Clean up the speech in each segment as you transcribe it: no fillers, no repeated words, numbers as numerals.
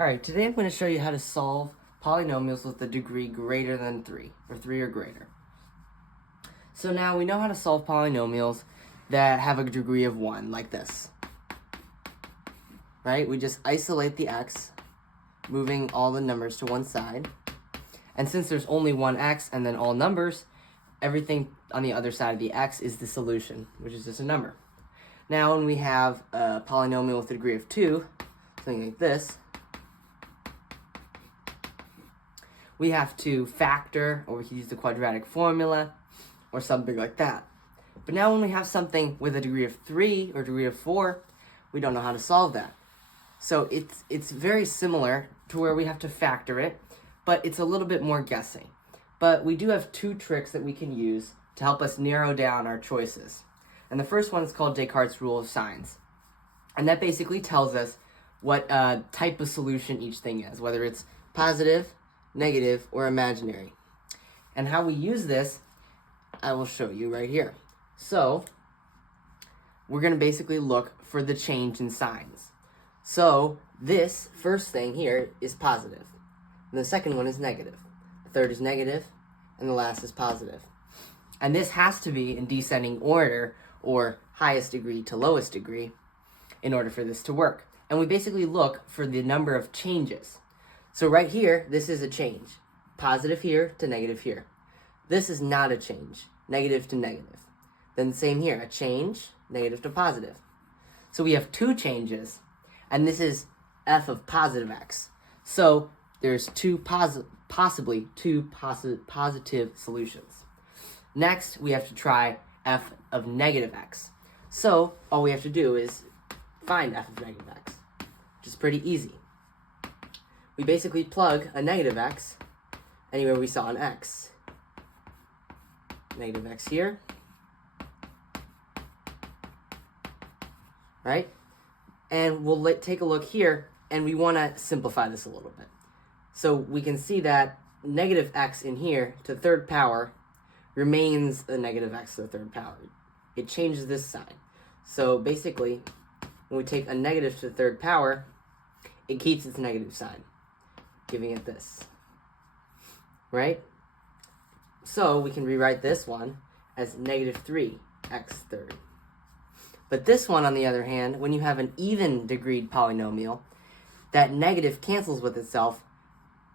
Alright, today I'm going to show you how to solve polynomials with a degree greater than 3, or 3 or greater. So now we know how to solve polynomials that have a degree of 1, like this. Right? We just isolate the x, moving all the numbers to one side. And since there's only one x and then all numbers, everything on the other side of the x is the solution, which is just a number. Now when we have a polynomial with a degree of 2, something like this, we have to factor, or we can use the quadratic formula, or something like that. But now when we have something with a degree of 3 or degree of 4, we don't know how to solve that. So it's very similar to where we have to factor it, but it's a little bit more guessing. But we do have two tricks that we can use to help us narrow down our choices. And the first one is called Descartes Rule of Signs. And that basically tells us what type of solution each thing is, whether it's positive, negative, or imaginary. And how we use this, I will show you right here. So, we're going to basically look for the change in signs. So, this first thing here is positive. And the second one is negative. The third is negative, and the last is positive. And this has to be in descending order, or highest degree to lowest degree, in order for this to work. And we basically look for the number of changes. So right here, this is a change. Positive here to negative here. This is not a change. Negative to negative. Then same here, a change, negative to positive. So we have two changes, and this is f of positive x. So there's possibly two positive solutions. Next, we have to try f of negative x. So all we have to do is find f of negative x, which is pretty easy. We basically plug a negative x anywhere we saw an x. Negative x here. Right? And we'll take a look here, and we want to simplify this a little bit. So we can see that negative x in here to the third power remains a negative x to the third power. It changes this sign. So basically, when we take a negative to the third power, it keeps its negative sign, giving it this, right? So we can rewrite this one as negative 3x third. But this one, on the other hand, when you have an even degreed polynomial, that negative cancels with itself,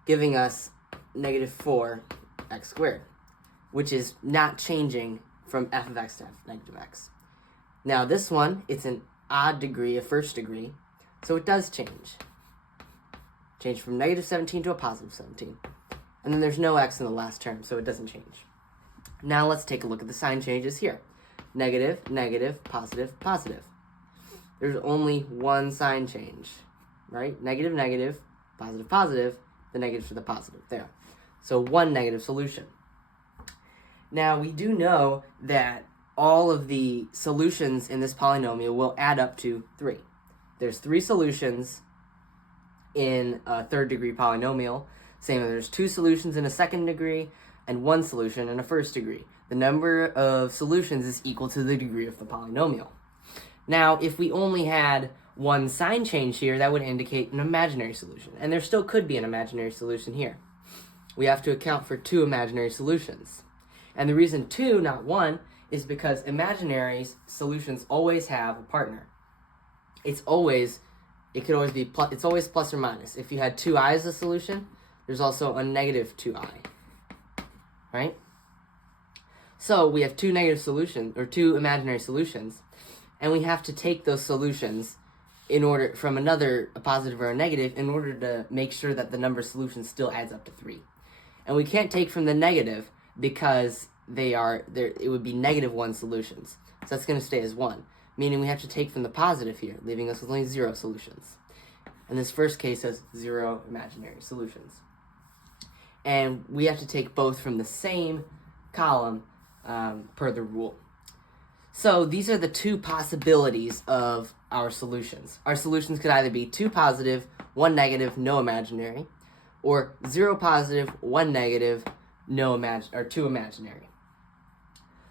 giving us negative 4x squared, which is not changing from f of x to f of negative x. Now this one, it's an odd degree, a first degree, so it does change. Change from negative 17 to a positive 17. And then there's no x in the last term, so it doesn't change. Now let's take a look at the sign changes here. Negative, negative, positive, positive. There's only one sign change, right? Negative, negative, positive, positive, the negative to the positive, there. So one negative solution. Now we do know that all of the solutions in this polynomial will add up to 3. There's 3 solutions in a third degree polynomial. Same as there's 2 solutions in a second degree and 1 solution in a first degree. The number of solutions is equal to the degree of the polynomial. Now, if we only had one sign change here, that would indicate an imaginary solution. And there still could be an imaginary solution here. We have to account for 2 imaginary solutions. And the reason 2, not 1, is because imaginary solutions always have a partner. It could always be it's always plus or minus. If you had 2i as a solution, there's also a negative 2i, right? So we have 2 negative solutions, or 2 imaginary solutions, and we have to take those solutions from a positive or a negative, in order to make sure that the number of solutions still adds up to 3. And we can't take from the negative because it would be negative 1 solutions. So that's going to stay as 1. Meaning we have to take from the positive here, leaving us with only 0 solutions. And this first case has 0 imaginary solutions. And we have to take both from the same column per the rule. So these are the 2 possibilities of our solutions. Our solutions could either be 2 positive, 1 negative, no imaginary, or 0 positive, 1 negative, 2 imaginary.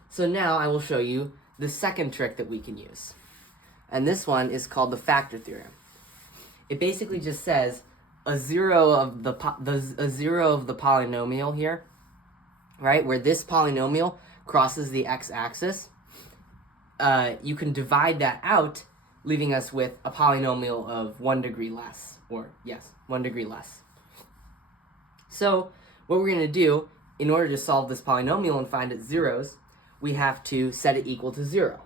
So now I will show you the second trick that we can use. And this one is called the Factor Theorem. It basically just says a zero of the polynomial here, right, where this polynomial crosses the x-axis, you can divide that out, leaving us with a polynomial of 1 degree less, or yes, 1 degree less. So what we're going to do, in order to solve this polynomial and find its zeros, we have to set it equal to 0,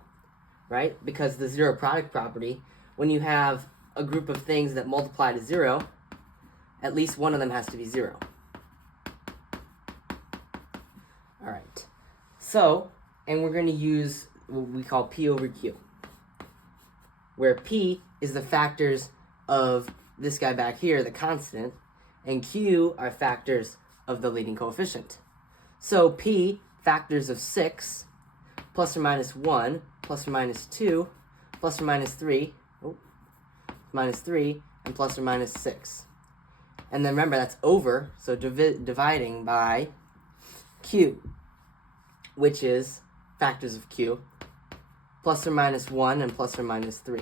right? Because the zero product property, when you have a group of things that multiply to 0, at least one of them has to be 0. All right. So, and we're going to use what we call P over Q, where P is the factors of this guy back here, the constant, and Q are factors of the leading coefficient. So P, factors of 6, plus or minus 1, plus or minus 2, plus or minus 3, minus 3, and plus or minus 6. And then remember, that's over, so dividing by Q, which is factors of Q, plus or minus 1 and plus or minus 3.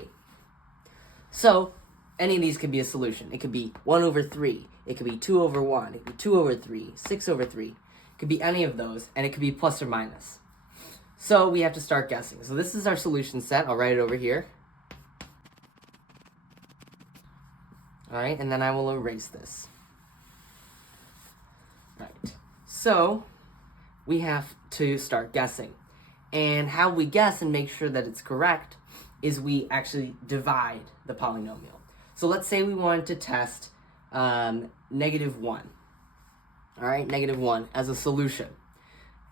So any of these could be a solution. It could be 1 over 3. It could be 2 over 1. It could be 2 over 3, 6 over 3. It could be any of those, and it could be plus or minus. So we have to start guessing. So this is our solution set. I'll write it over here. All right, and then I will erase this. Right. So we have to start guessing. And how we guess and make sure that it's correct is we actually divide the polynomial. So let's say we wanted to test -1. All right, -1 as a solution.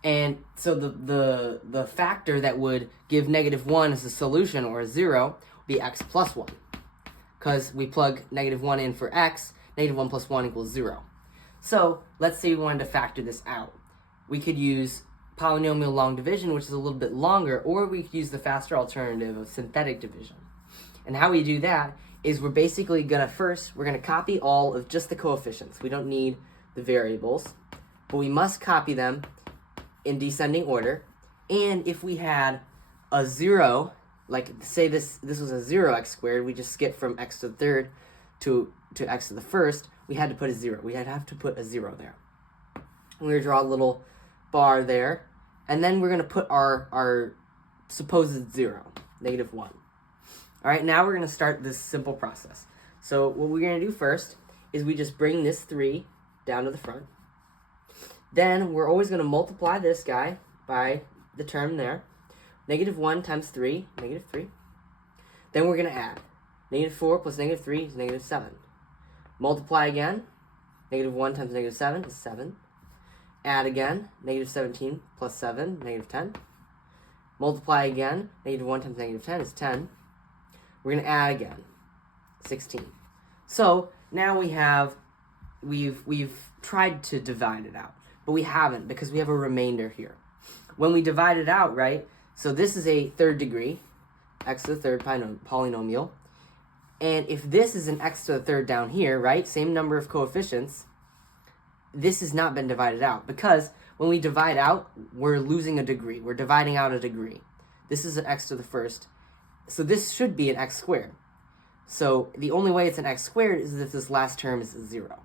And so the factor that would give -1 as a solution, or a 0, would be x plus 1. Because we plug -1 in for x, -1 plus 1 equals 0. So let's say we wanted to factor this out. We could use polynomial long division, which is a little bit longer, or we could use the faster alternative of synthetic division. And how we do that is we're basically going to we're going to copy all of just the coefficients. We don't need the variables, but we must copy them in descending order. And if we had a 0, like say this was a 0x squared, we just skip from x to the third to x to the first, we had to put a 0. We have to put a 0 there. We're going to draw a little bar there, and then we're going to put our supposed 0, -1. All right, now we're going to start this simple process. So what we're going to do first is we just bring this 3 down to the front. Then we're always going to multiply this guy by the term there. -1 times 3, -3. Then we're going to add. -4 plus -3 is -7. Multiply again. -1 times -7 is 7. Add again. -17 plus 7, -10. Multiply again. -1 times -10 is 10. We're going to add again. 16. So now we've tried to divide it out, but we haven't because we have a remainder here. When we divide it out, right, so this is a third degree, x to the third polynomial. And if this is an x to the third down here, right, same number of coefficients, this has not been divided out, because when we divide out, we're losing a degree. We're dividing out a degree. This is an x to the first. So this should be an x squared. So the only way it's an x squared is if this last term is 0.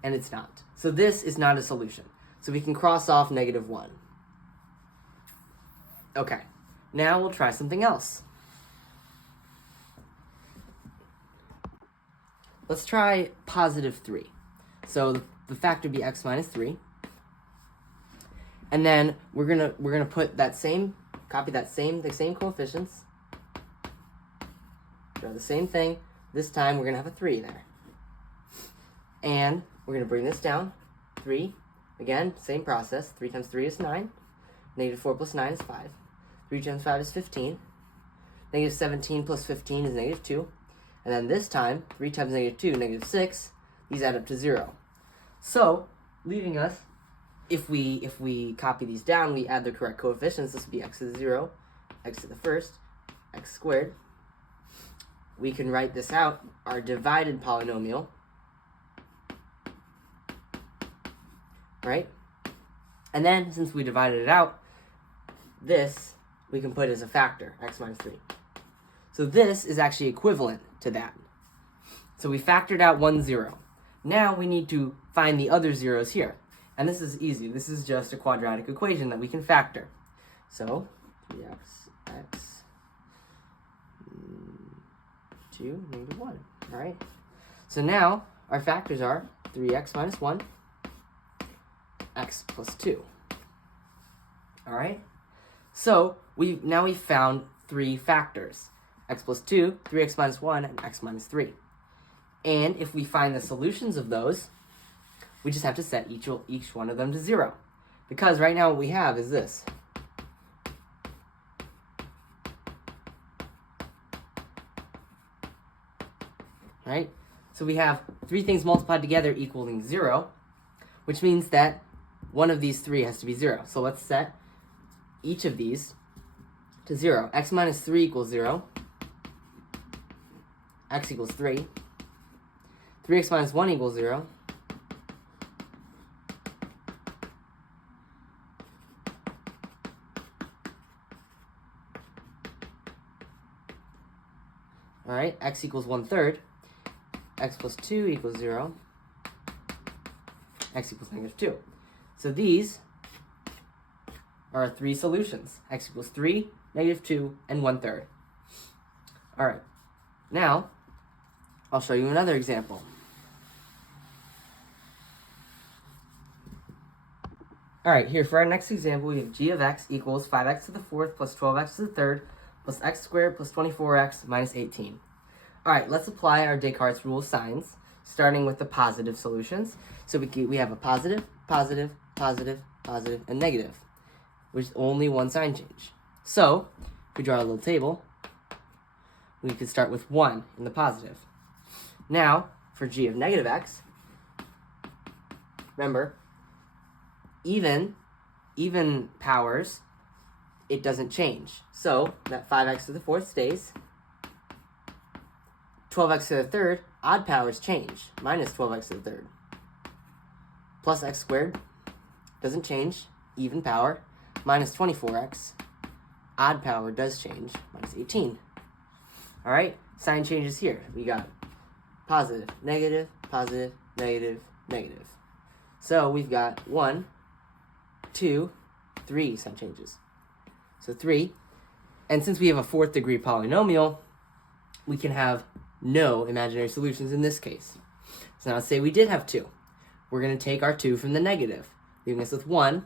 And it's not. So this is not a solution. So we can cross off -1. Okay, now we'll try something else. Let's try +3. So the factor would be x minus 3. And then we're gonna put that same, copy the same coefficients. Draw the same thing. This time we're gonna have a 3 there. And we're gonna bring this down. 3. Again, same process. 3 times 3 is 9. -4 plus 9 is 5. 3 times 5 is 15. -17 plus 15 is -2. And then this time, 3 times -2, -6, these add up to 0. So, leaving us, if we copy these down, we add the correct coefficients. This would be x to the 0, x to the first, x squared. We can write this out, our divided polynomial, right? And then, since we divided it out, this we can put as a factor, x minus 3. So this is actually equivalent to that. So we factored out 1, 0. Now we need to find the other zeros here. And this is easy. This is just a quadratic equation that we can factor. So 3x, x, 2, negative 1. All right. So now our factors are 3x minus 1, x plus 2. All right. So now we've found 3 factors. X plus 2, 3x minus 1, and x minus 3. And if we find the solutions of those, we just have to set each one of them to 0. Because right now what we have is this. Right? So we have 3 things multiplied together equaling 0, which means that one of these 3 has to be 0. So let's set each of these to 0. X minus 3 equals 0. X equals 3. 3x minus 1 equals 0. All right, x equals 1/3. X plus 2 equals 0. X equals negative 2. So these are our 3 solutions. X equals 3, negative 2, and 1/3. All right, now I'll show you another example. All right, here for our next example, we have g of x equals 5x to the 4th plus 12x to the 3rd plus x squared plus 24x minus 18. All right, let's apply our Descartes Rule of Signs, starting with the positive solutions. So we have a positive, positive, positive, positive, and negative, which is only one sign change. So if we draw a little table, we could start with 1 in the positive. Now, for g of negative x, remember, even powers, it doesn't change. So that 5x to the 4th stays. 12x to the 3rd, odd powers change, minus 12x to the 3rd. Plus x squared doesn't change, even power, minus 24x. Odd power does change, minus 18. All right, sign changes here. We got positive, negative, positive, negative, negative. So we've got 1, 2, 3 sign changes. So 3. And since we have a 4th degree polynomial, we can have no imaginary solutions in this case. So now let's say we did have 2. We're going to take our 2 from the negative, leaving us with 1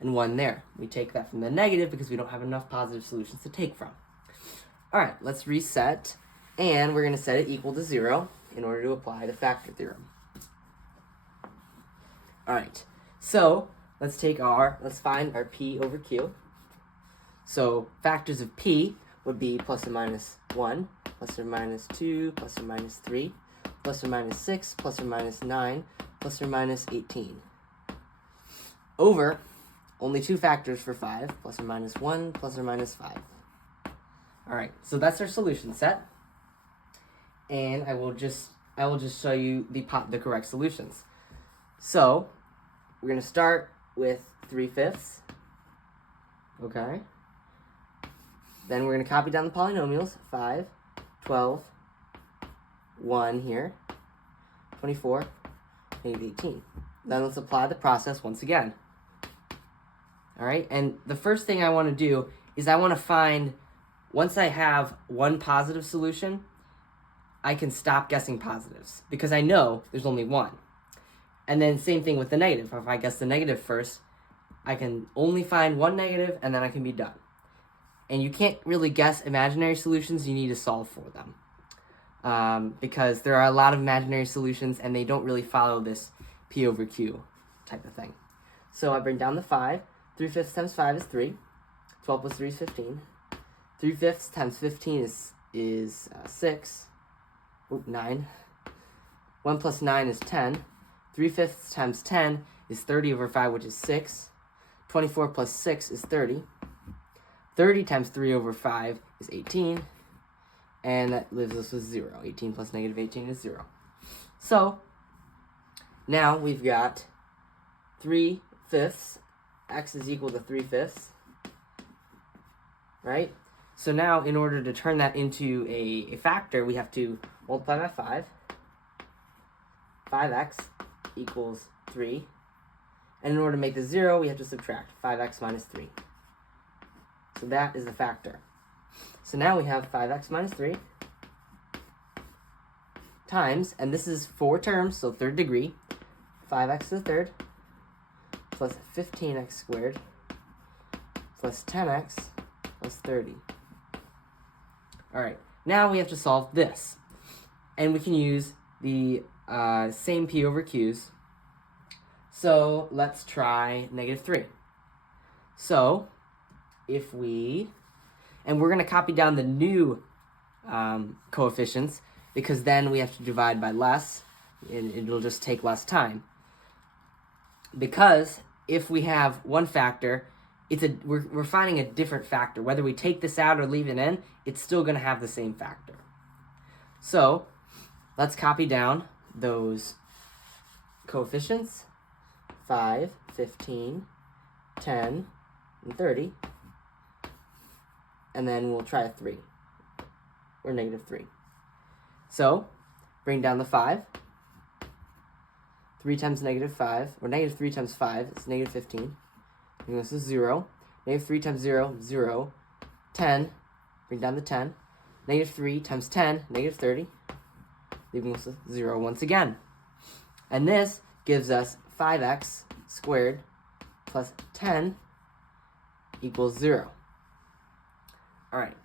and 1 there. We take that from the negative because we don't have enough positive solutions to take from. All right, let's reset, and we're going to set it equal to 0 in order to apply the factor theorem. All right, so let's find our p over q. So factors of p would be plus or minus 1, plus or minus 2, plus or minus 3, plus or minus 6, plus or minus 9, plus or minus 18. Over only 2 factors for 5, plus or minus 1, plus or minus 5. All right, so that's our solution set. And I will just show you the correct solutions. So we're going to start with 3/5. Okay. Then we're going to copy down the polynomials. 5, 12, 1 here, 24, negative 18. Then let's apply the process once again. All right, and the first thing I want to do is I want to find, once I have one positive solution, I can stop guessing positives because I know there's only one. And then same thing with the negative. If I guess the negative first, I can only find one negative and then I can be done. And you can't really guess imaginary solutions, you need to solve for them. Because there are a lot of imaginary solutions and they don't really follow this P over Q type of thing. So I bring down the 5. 3/5 times 5 is 3. 12 plus 3 is 15. 3/5 times 15 is 6. Oop, 9. 1 plus 9 is 10. 3/5 times 10 is 30 over 5, which is 6. 24 plus 6 is 30. 30 times 3 over 5 is 18. And that leaves us with 0. 18 plus negative 18 is 0. So now we've got 3/5. X is equal to 3/5. Right? So now in order to turn that into a factor, we have to multiply by 5. 5x equals 3. And in order to make this 0, we have to subtract 5x minus 3. So that is the factor. So now we have 5x minus 3 times, and this is 4 terms, so third degree, 5x to the third plus 15x squared plus 10x plus 30. All right, now we have to solve this. And we can use the same p over q's. So let's try -3. So if we, and we're going to copy down the new coefficients, because then we have to divide by less, and it'll just take less time. Because if we have one factor, we're finding a different factor. Whether we take this out or leave it in, it's still going to have the same factor. So let's copy down those coefficients, 5, 15, 10, and 30. And then we'll try a 3, or -3. So bring down the 5. 3 times -5, or -3 times 5 is -15. And this is 0. -3 times 0, 0. 10, bring down the 10. -3 times 10, -30. Leaving us with 0 once again. And this gives us 5x squared plus 10 equals 0. All right,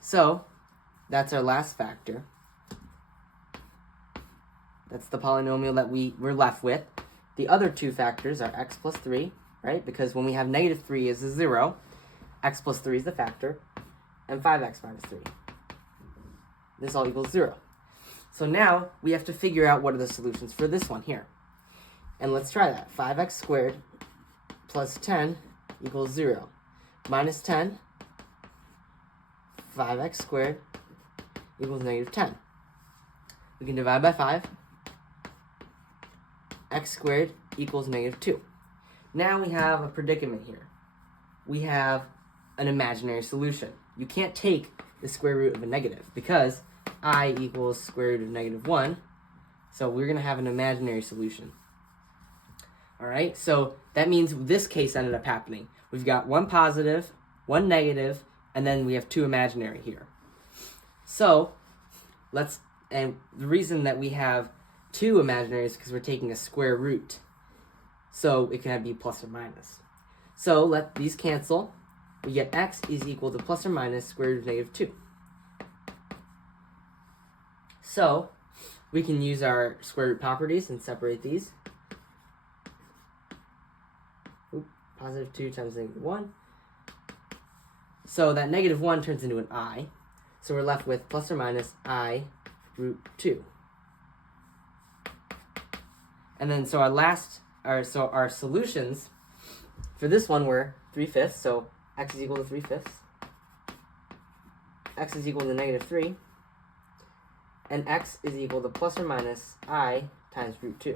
so that's our last factor. That's the polynomial that we're left with. The other two factors are x plus 3, right? Because when we have -3 is a 0, x plus 3 is the factor, and 5x minus 3. This all equals 0. So now we have to figure out what are the solutions for this one here. And let's try that. 5x squared plus 10 equals 0. Minus 10, 5x squared equals -10. We can divide by 5. X squared equals -2. Now we have a predicament here. We have an imaginary solution. You can't take the square root of a negative because I equals square root of -1. So we're going to have an imaginary solution. All right, so that means this case ended up happening. We've got one positive, one negative, and then we have two imaginary here. So and the reason that we have two imaginary is because we're taking a square root. So it can be plus or minus. So let these cancel. We get x is equal to plus or minus square root of -2. So we can use our square root properties and separate these. Positive 2 times -1. So that -1 turns into an I. So we're left with plus or minus I root 2. And then so our solutions for this one were 3/5. So x is equal to 3/5. X is equal to -3. And x is equal to plus or minus I times root 2.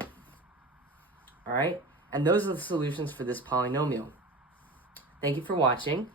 All right? And those are the solutions for this polynomial. Thank you for watching.